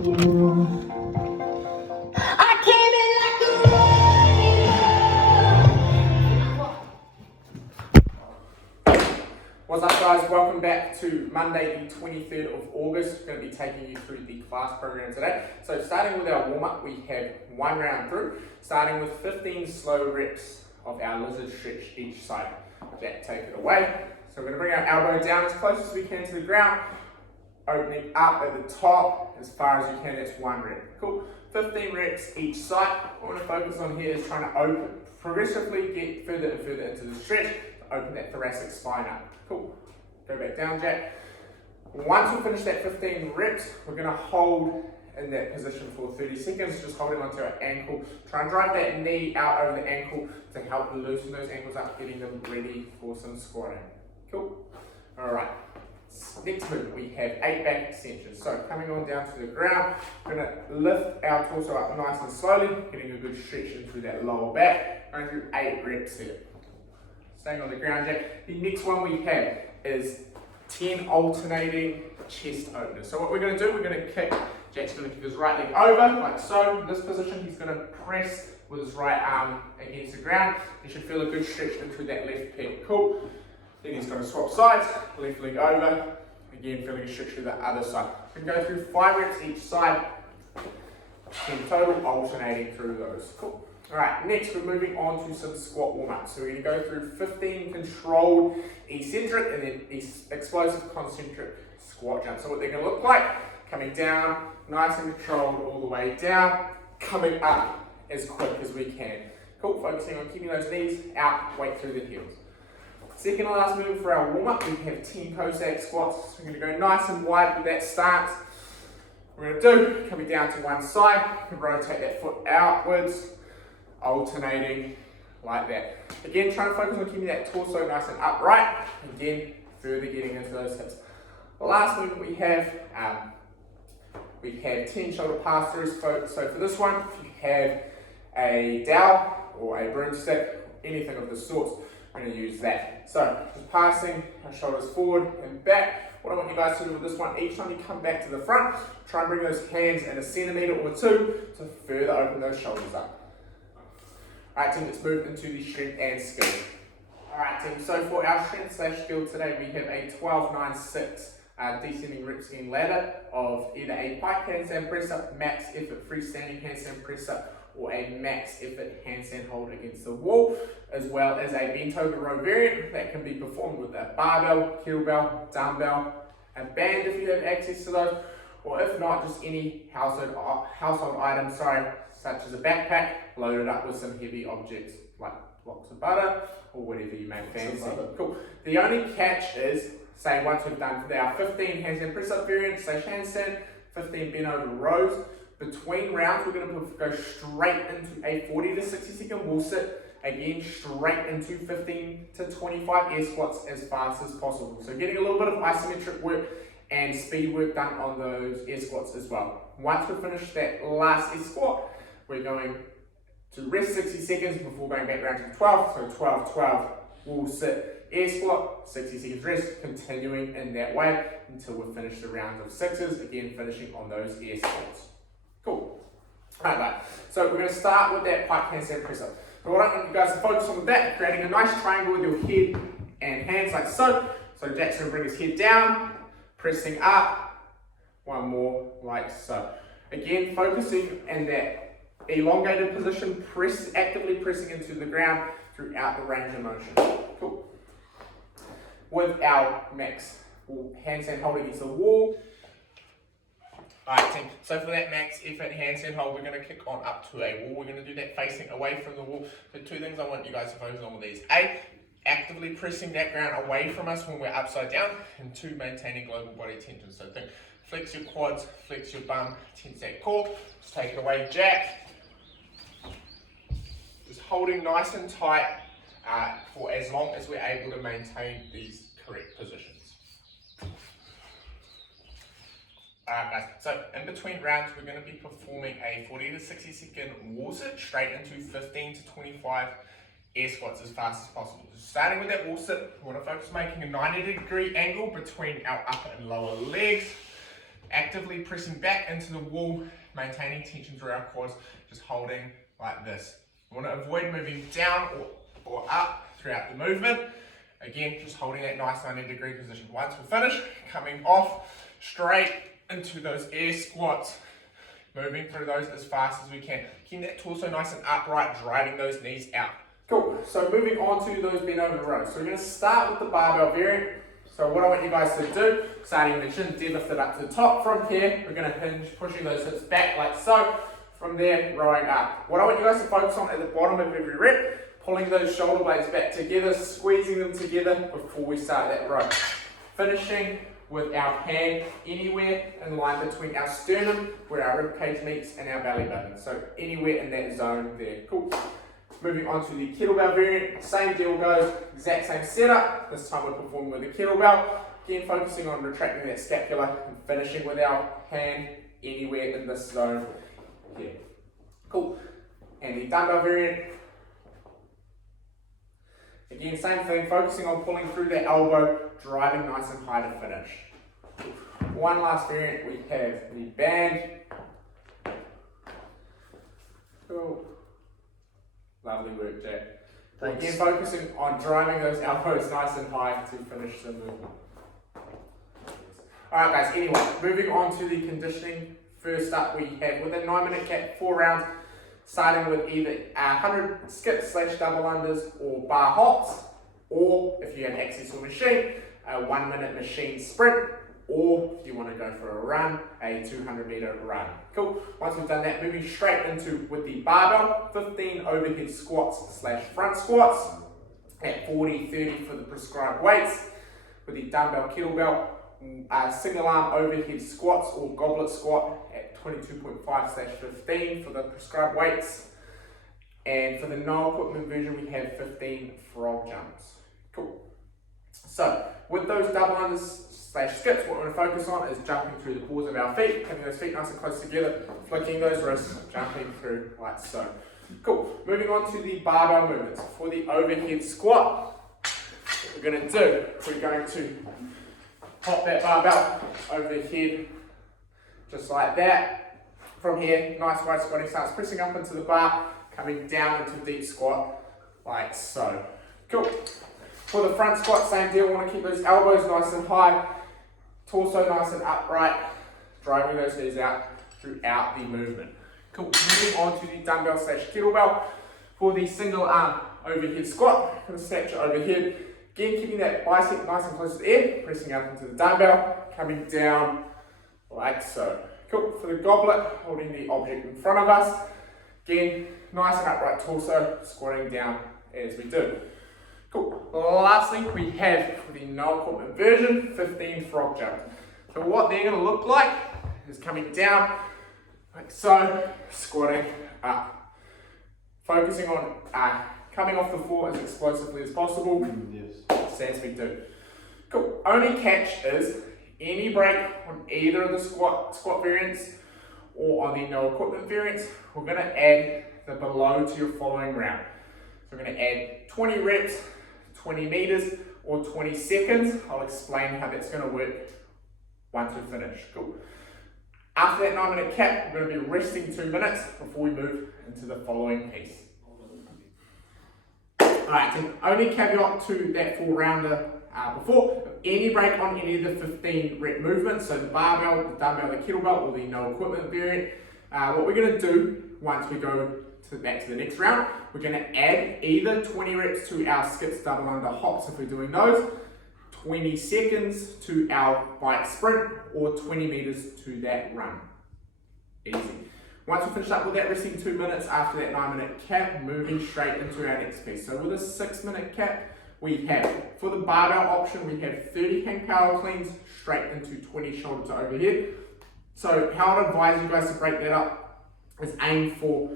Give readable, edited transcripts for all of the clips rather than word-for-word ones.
I came in like a wrecking ball. What's up, guys? Welcome back to Monday the 23rd of August. We're going to be taking you through the class program today. So starting with our warm-up, we have one round through, starting with 15 slow reps of our lizard stretch each side. Jack, take it away. So we're going to bring our elbow down as close as we can to the ground, opening up at the top as far as you can. That's one rep. Cool. 15 reps each side. What I want to focus on here is trying to open, progressively get further and further into the stretch to open that thoracic spine up. Cool. Go back down, Jack. Once we finish that 15 reps, we're going to hold in that position for 30 seconds, just holding onto our ankle. Try and drive that knee out over the ankle to help loosen those ankles up, getting them ready for some squatting. Cool. All right. Next movement, we have 8 back extensions. So coming on down to the ground, we're going to lift our torso up nice and slowly, getting a good stretch into that lower back. Going through 8 reps here. Staying on the ground, Jack. The next one we have is 10 alternating chest openers. So what we're going to do, we're going to kick, Jack's going to kick his right leg over, like so. In this position, he's going to press with his right arm against the ground. You should feel a good stretch into that left pec. Cool. Then he's going to swap sides, left leg over, again feeling a stretch to the other side. We can go through 5 reps each side, 10 total, alternating through those. Cool. Alright, next we're moving on to some squat warm-ups. So we're going to go through 15 controlled eccentric and then explosive concentric squat jumps. So what they're going to look like, coming down, nice and controlled all the way down, coming up as quick as we can. Cool, focusing on keeping those knees out, weight through the heels. Second and last move for our warm-up, we have 10 cossack squats. So we're going to go nice and wide with that stance. We're going to do, coming down to one side, rotate that foot outwards, alternating like that. Again, trying to focus on keeping that torso nice and upright. Again, further getting into those hips. The last movement we have 10 shoulder pass-throughs. So for this one, if you have a dowel or a broomstick, anything of the sorts, we're going to use that. So just passing our shoulders forward and back. What I want you guys to do with this one, each time you come back to the front, try and bring those hands in a centimetre or two to further open those shoulders up. Alright team, let's move into the strength and skill. Alright team, so for our strength / skill today, we have a 12-9-6 descending rep scheme ladder of either a piked handstand press up, max effort freestanding handstand press up, or a max effort handstand hold against the wall, as well as a bent over row variant that can be performed with a barbell, kettlebell, dumbbell, a band if you have access to those, or if not, just any household item, such as a backpack loaded up with some heavy objects like blocks of butter or whatever you may fancy. Cool. The only catch is, say once we've done our 15 handstand press up variants, say handstand, 15 bent over rows, between rounds we're going to go straight into a 40 to 60 second wall sit, again straight into 15 to 25 air squats as fast as possible. So getting a little bit of isometric work and speed work done on those air squats as well. Once we finish that last air squat, we're going to rest 60 seconds before going back round to 12. So 12, 12, wall sit, air squat, 60 seconds rest, continuing in that way until we finish the round of 6s, again finishing on those air squats. Cool. Alright, so we're going to start with that piked handstand press up. But what I want you guys to focus on with that, creating a nice triangle with your head and hands like so. So Jack's going to bring his head down, pressing up, one more like so. Again, focusing in that elongated position, actively pressing into the ground throughout the range of motion. Cool. With our max handstand hold against the wall. Alright team, so for that max effort handstand hold, we're going to kick on up to a wall. We're going to do that facing away from the wall. So 2 things I want you guys to focus on with these. A, actively pressing that ground away from us when we're upside down. And 2, maintaining global body tension. So think, flex your quads, flex your bum, tense that core. Just take it away, Jack. Just holding nice and tight for as long as we're able to maintain these correct positions. Alright guys, so in between rounds we're going to be performing a 40 to 60 second wall sit straight into 15 to 25 air squats as fast as possible. So starting with that wall sit, we want to focus on making a 90-degree angle between our upper and lower legs. actively pressing back into the wall, maintaining tension through our quads, just holding like this. We want to avoid moving down or up throughout the movement. Again, just holding that nice 90-degree position. Once we're finished, coming off straight into those air squats, moving through those as fast as we can. Keeping that torso nice and upright, driving those knees out. Cool, so moving on to those bent over rows. So we're going to start with the barbell variant. So what I want you guys to do, starting the chin, deadlift it up to the top. From here, we're going to hinge, pushing those hips back like so. From there, rowing up. What I want you guys to focus on at the bottom of every rep, pulling those shoulder blades back together, squeezing them together before we start that row. Finishing with our hand anywhere in line between our sternum, where our rib cage meets, and our belly button. So anywhere in that zone there. Cool. Moving on to the kettlebell variant, same deal goes, exact same setup. This time we're performing with the kettlebell. Again, focusing on retracting that scapula and finishing with our hand anywhere in this zone here. Cool. And the dumbbell variant, again, same thing, focusing on pulling through that elbow, driving nice and high to finish. One last variant, we have the band. Cool. Lovely work, Jack. Thanks. Again, focusing on driving those elbows nice and high to finish the movement. Alright guys, anyway, moving on to the conditioning. First up, we have with a 9-minute cap, 4 rounds, starting with either 100 skips / double unders or bar hops, or if you have access to a machine, a 1-minute machine sprint, or if you want to go for a run, a 200-meter run. Cool. Once we've done that, moving straight into with the barbell, 15 overhead squats / front squats at 40-30 for the prescribed weights. With the dumbbell kettlebell, single arm overhead squats or goblet squat at 22.5 / 15 for the prescribed weights. And for the no equipment version, we have 15 frog jumps. Cool. So with those double unders / skips, what we're going to focus on is jumping through the balls of our feet, having those feet nice and close together, flicking those wrists, jumping through like so. Cool. Moving on to the barbell movements. For the overhead squat, what we're going to do, we're going to pop that barbell overhead, just like that. From here, nice wide squatting stance, pressing up into the bar, coming down into deep squat, like so. Cool. For the front squat, same deal, want to keep those elbows nice and high, torso nice and upright, driving those knees out throughout the movement. Cool. Moving on to the dumbbell / kettlebell. For the single arm overhead squat, going to snatch it overhead. Again, keeping that bicep nice and close to the air, pressing up into the dumbbell, coming down like so. Cool. For the goblet, holding the object in front of us. Again, nice and upright torso, squatting down as we do. Cool. Lastly, we have for the no equipment version, 15 frog jumps. So what they're going to look like is coming down like so, squatting up. Focusing on coming off the floor as explosively as possible. Yes. As we do. Cool. Only catch is any break on either of the squat variants or on the no equipment variants, we're going to add the below to your following round. So we're going to add 20 reps, 20 meters, or 20 seconds. I'll explain how that's going to work once we finish. Cool. After that 9-minute cap, we're going to be resting 2 minutes before we move into the following piece. Alright, so only caveat to that 4-rounder before, any break on any of the 15 rep movements, so the barbell, the dumbbell, the kettlebell, or the no equipment variant, what we're going to do once we go back to the next round, we're going to add either 20 reps to our skips, double under, hops if we're doing those, 20 seconds to our bike sprint, or 20 meters to that run. Easy. Once we finish up with that, resting 2 minutes after that 9-minute cap, moving straight into our next piece. So with a 6-minute cap, we have, for the barbell option, we have 30 hang power cleans straight into 20 shoulder to overhead. So how I'd advise you guys to break that up is aim for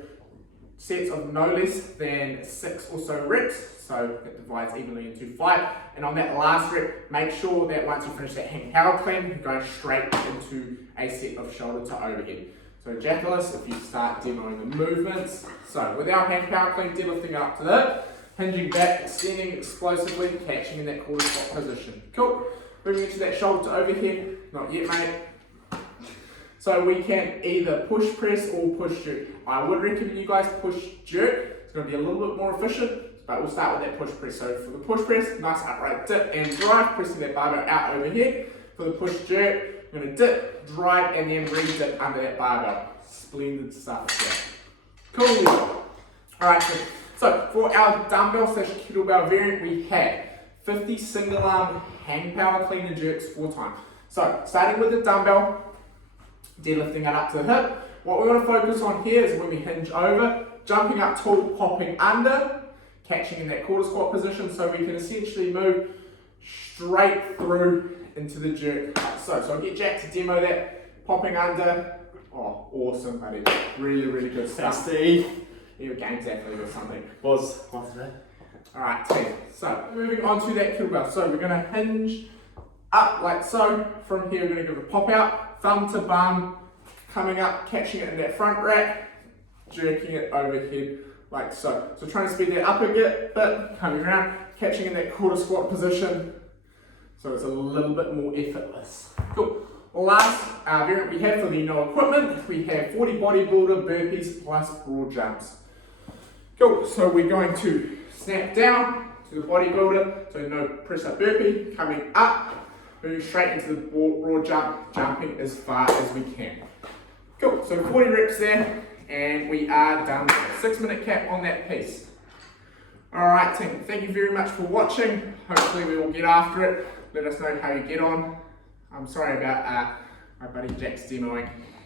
sets of no less than 6 or so reps, so it divides evenly into 5. And on that last rep, make sure that once you finish that hang power clean, you're going straight into a set of shoulder to overhead. So Jackalis, if you start demoing the movements, so with our hang power clean, deadlifting it up to the hip, hinging back, extending explosively, catching in that quarter squat position. Cool. Moving into that shoulder to overhead, not yet mate. So we can either push press or push jerk. I would recommend you guys push jerk. It's going to be a little bit more efficient, but we'll start with that push press. So for the push press, nice upright dip and drive, pressing that barbell out overhead. For the push jerk, I'm going to dip, drive, and then re-dip under that barbell. Splendid stuff there. Cool. Alright, so for our dumbbell / kettlebell variant, we have 50 single arm hand power clean and jerks 4 times. So starting with the dumbbell, deadlifting it up to the hip. What we want to focus on here is when we hinge over, jumping up tall, popping under, catching in that quarter squat position, so we can essentially move straight through into the jerk. So I'll get Jack to demo that, popping under. Oh, awesome, buddy. Really, really good stuff. Steve. You're a games athlete or something. Was today. Alright, team. So moving on to that kettlebell. So we're going to hinge up like so. From here, we're going to give a pop out, thumb to bum, coming up, catching it in that front rack, jerking it overhead like so. So trying to speed that up a bit, coming around, catching in that quarter squat position. So it's a little bit more effortless. Cool. Last variant we have for the no equipment, we have 40 bodybuilder burpees plus broad jumps. Cool, so we're going to snap down to the bodybuilder, so no press up burpee, coming up, moving straight into the broad jump, jumping as far as we can. Cool, so 40 reps there, and we are done. 6-minute cap on that piece. Alright team, thank you very much for watching. Hopefully we will get after it. Let us know how you get on. I'm sorry about my buddy Jack's demoing.